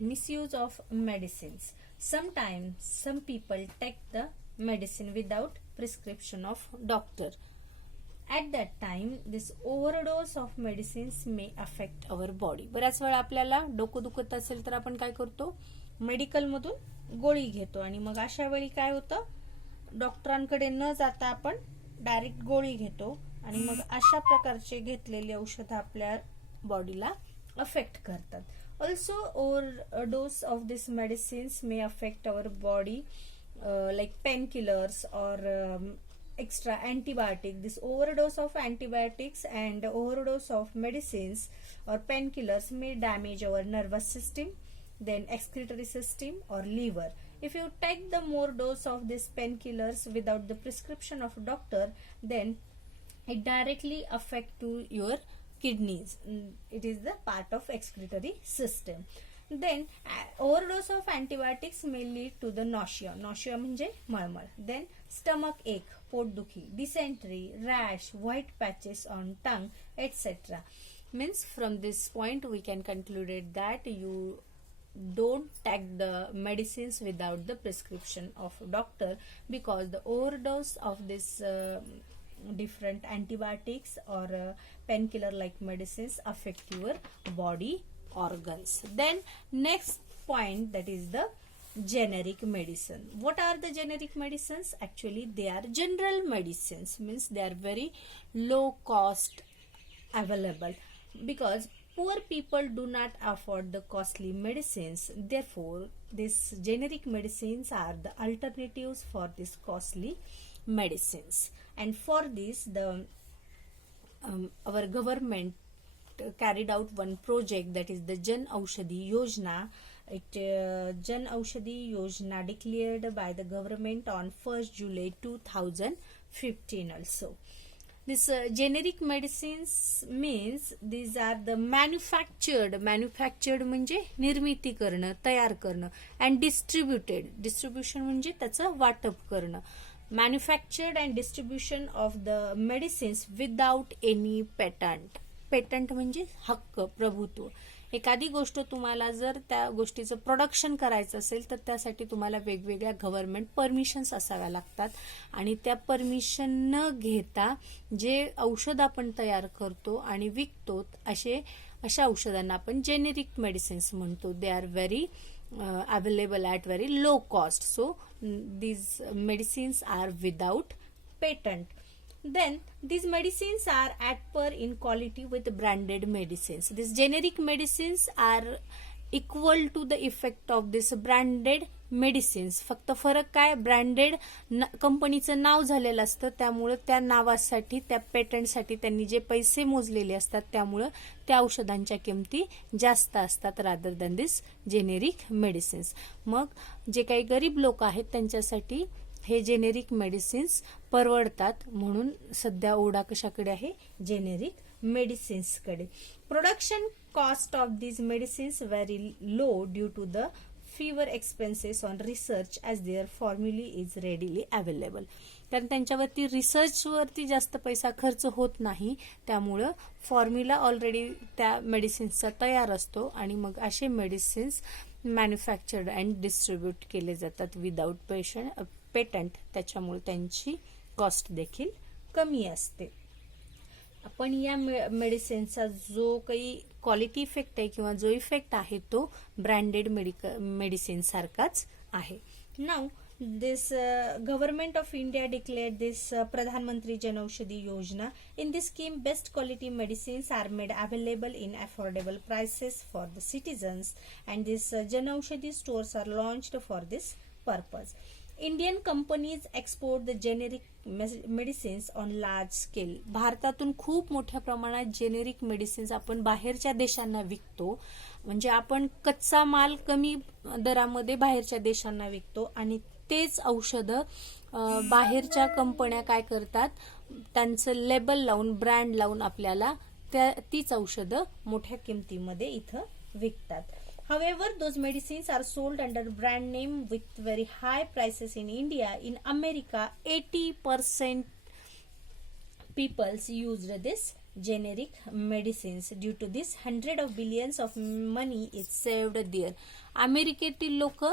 misuse of medicines. Sometimes some people take the medicine without prescription of doctor. At that time, this overdose of medicines may affect our body. बऱ्याच वेळा आपल्याला डोकं दुखत असेल तर आपण काय करतो, मेडिकल मधून गोळी घेतो आणि मग अशा वेळी काय होतं, डॉक्टरांकडे न जाता आपण डायरेक्ट गोळी घेतो आणि मग अशा प्रकारचे घेतलेली औषधं आपल्या बॉडीला अफेक्ट करतात. Also overdose of these medicines may affect our body like painkillers or extra antibiotic. This overdose of antibiotics and overdose of medicines or painkillers may damage our nervous system, then excretory system or liver. If you take the more dose of these painkillers without the prescription of doctor, then it directly affect to your kidneys. It is the part of excretory system. Then overdose of antibiotics may lead to the nausea. Nausea म्हणजे मळमळ. Then stomach ache, पोटदुखी, dysentery, rash, white patches on tongue, etc. Means from this point we can conclude that you don't take the medicines without the prescription of doctor, because the overdose of this different antibiotics or painkiller like medicines affect your body organs. Then next point, that is the generic medicine. What are the generic medicines? Actually they are general medicines, means they are very low cost available, because poor people do not afford the costly medicines. Therefore these generic medicines are the alternatives for these costly medicines. And for this the our government carried out one project, that is the Jan Aushadhi Yojana. Jan Aushadhi Yojana declared by the government on 1st July 2015 also. This generic medicines means these are the manufactured म्हणजे निर्मिती करणं, तयार करणं, and distribution म्हणजे त्याचं वाटप करणं. Manufactured and distribution of the medicines without any patent म्हणजे हक्क, प्रभुत्व. एखादी गोष्ट तुम्हाला जर त्या गोष्टीचं प्रोडक्शन करायचं असेल तर त्यासाठी तुम्हाला वेगवेगळ्या गव्हर्नमेंट परमिशन्स असाव्या लागतात आणि त्या परमिशन न घेता जे औषध आपण तयार करतो आणि विकतो अशा औषधांना आपण जेनेरिक मेडिसिन्स म्हणतो. They are very available at very low cost. So these medicines are without patent. Then these medicines are at par in quality with branded medicines. These generic medicines are equal to the effect of this branded medicines. फक्त फरक काय, branded कंपनीचं नाव झालेलं असतं त्यामुळं त्या नावासाठी, त्या पेटंटसाठी त्यांनी जे पैसे मोजलेले असतात त्यामुळं त्या औषधांच्या किमती जास्त असतात रादर दॅन दिस जेनेरिक मेडिसिन्स. मग जे काही गरीब लोक आहेत त्यांच्यासाठी हे जेनेरिक मेडिसिन्स परवडतात, म्हणून सध्या ओढा कशाकडे आहे, जेनेरिक मेडिसिन्सकडे. Production cost of these medicines very low due to the fewer expenses on research as their formulae is readily available. कारण त्यांच्यावरती रिसर्च वरती जास्त पैसा खर्च होत नाही, त्यामुळं फॉर्म्युला ऑलरेडी त्या मेडिसिन्सचा तयार असतो आणि मग असे मेडिसिन्स मॅन्युफॅक्चर्ड अँड डिस्ट्रीब्यूट केले जातात विदाउट पेटंट. त्याच्यामुळे त्यांची कॉस्ट देखील कमी असते. आपण या मेडिसिनचा जो काही क्वालिटी इफेक्ट आहे किंवा जो इफेक्ट आहे तो ब्रँडेड मेडिसिन सारखाच आहे. Now this government of India declared this Pradhan Mantri Jan Aushadhi Yojana. In this scheme, best quality medicines are made available in affordable prices for the citizens, and this Jan Aushadhi stores are launched for this purpose. Indian companies export the generic medicines on large scale. भारतातून खूप मोठ्या प्रमाणात generic medicines आपण बाहेरच्या देशांना विकतो. म्हणजे आपण कच्चा माल कमी दरामध्ये बाहेरच्या देशांना विकतो आणि तेच औषधं बाहेरच्या कंपन्या काय करतात, त्यांचं लेबल लावून, ब्रँड लावून आपल्याला तीच औषधं मोठ्या किमतीमध्ये इथं विकतात. However, those medicines are sold under brand name with very high prices in India. In America, 80% people used this generic medicines. Due to this, hundred of billions of money is saved there. अमेरिकेतील लोक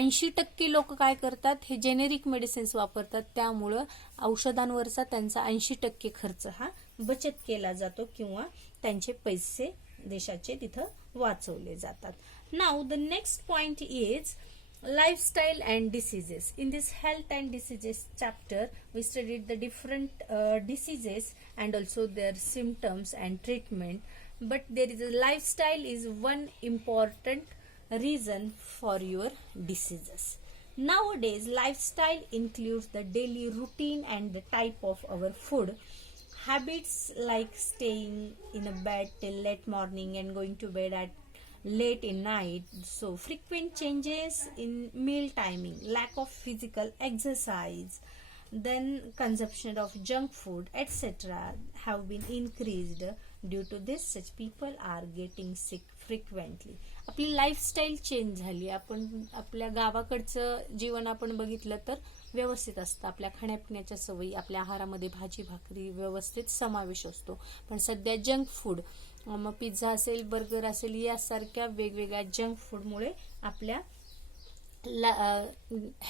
80% लोक काय करतात, हे generic medicines वापरतात. त्यामुळं औषधांवरचा त्यांचा 80% खर्च हा बचत केला जातो किंवा त्यांचे पैसे देशाचे तिथं वाचवले जातात. Now the next point is lifestyle and diseases. In this health and diseases chapter, we studied the different diseases and also their symptoms and treatment. But there is a lifestyle is one important reason for your diseases. Nowadays, lifestyle includes the daily routine and the type of our food. Habits like staying in a bed till late morning and going to bed at late in night, so frequent changes in meal timing, lack of physical exercise, then consumption of junk food, etc. have been increased. Due to this, such people are getting sick frequently. आपली lifestyle change झाली. आपण आपल्या गावाकडचं जीवन आपण बघितलं तर व्यवस्थित असतं. आपल्या खाण्यापिण्याच्या सवयी, आपल्या आहारामध्ये भाजी भाकरी व्यवस्थित समावेश असतो. पण सध्या जंक फूड, मग पिझ्झा असेल, बर्गर असेल, यासारख्या वेगवेगळ्या जंक फूडमुळे आपल्या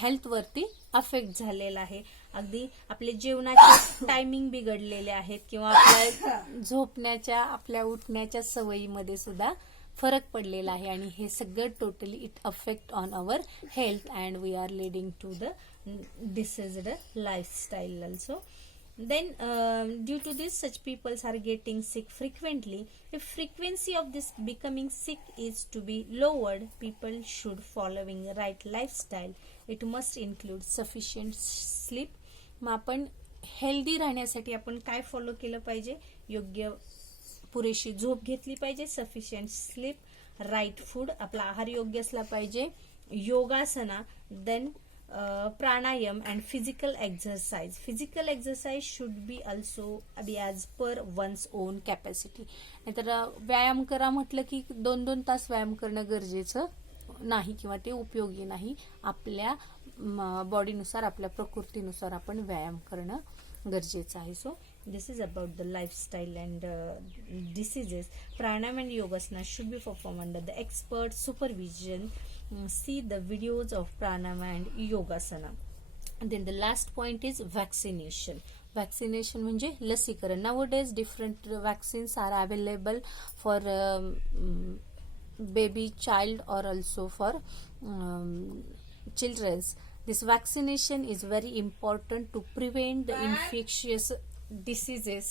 हेल्थवरती अफेक्ट झालेला आहे. अगदी आपले जेवणाचे टायमिंग बिघडलेले आहेत किंवा आपल्या झोपण्याच्या, आपल्या उठण्याच्या सवयीमध्ये सुद्धा फरक पडलेला आहे. आणि हे सगळं totally it affect on our health and we are leading to the diseased lifestyle also. Then due to this, such peoples are getting sick frequently. If frequency of this becoming sick is to be lowered, people should following right lifestyle. It must include sufficient sleep. मग आपण healthy राहण्यासाठी आपण काय follow केलं पाहिजे, योग्य पुरेशी झोप घेतली पाहिजे, सफिशियंट स्लीप, राईट फूड, आपला आहार योग्य असला पाहिजे, योगासना, then pranayam and physical exercise. Physical exercise should be also be as per one's own capacity. नाहीतर व्यायाम करा म्हटलं की 2-2 तास व्यायाम करणं गरजेचं नाही किंवा ते उपयोगी नाही. आपल्या बॉडीनुसार, आपल्या प्रकृतीनुसार आपण व्यायाम करणं गरजेचं आहे. So this is about the lifestyle and diseases. Pranayam and yogasana should be performed under the expert supervision. See the videos of pranayam and yogasana. And then the last point is vaccination. Vaccination म्हणजे लसीकरण. Nowadays different vaccines are available for baby, child or also for children. This vaccination is very important to prevent the infectious diseases